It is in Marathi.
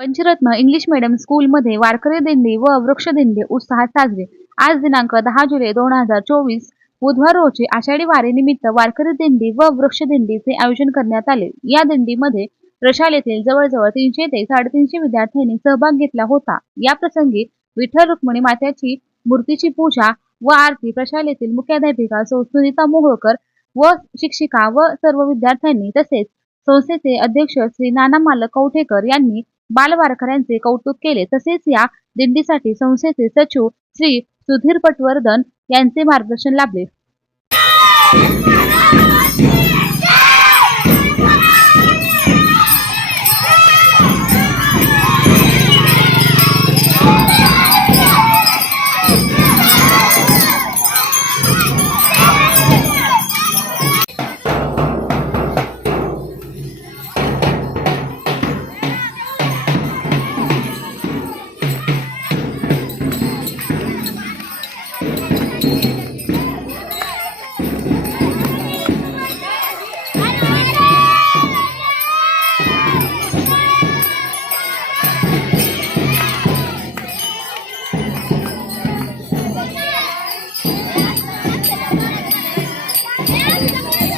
पंचरत्न इंग्लिश मीडियम स्कूलमध्ये वारकरी दिंडी व वृक्ष दिंडी उत्साहात साजरे. आज दिनांक दहा जुलै दोन हजार चोवीस बुधवार रोजी आषाढी वारीनिमित्त वारकरी दिंडी व वृक्ष दिंडीचे आयोजन करण्यात आले. या दिंडीमध्ये प्रशालेतील जवळजवळ तीनशे ते साडेतीनशे विद्यार्थ्यांनी सहभाग घेतला होता. या प्रसंगी विठ्ठल रुक्मिणी मात्याची मूर्तीची पूजा व आरती प्रशालेतील मुख्याध्यापिका सुनीता मोहोळकर व शिक्षिका व सर्व विद्यार्थ्यांनी तसेच संस्थेचे अध्यक्ष श्री नाना मालक कवठेकर यांनी बालवारकऱ्यांचे कौतुक केले. तसेच या दिंडीसाठी संस्थेचे सचिव श्री सुधीर पटवर्धन यांचे मार्गदर्शन लाभले. Thank you.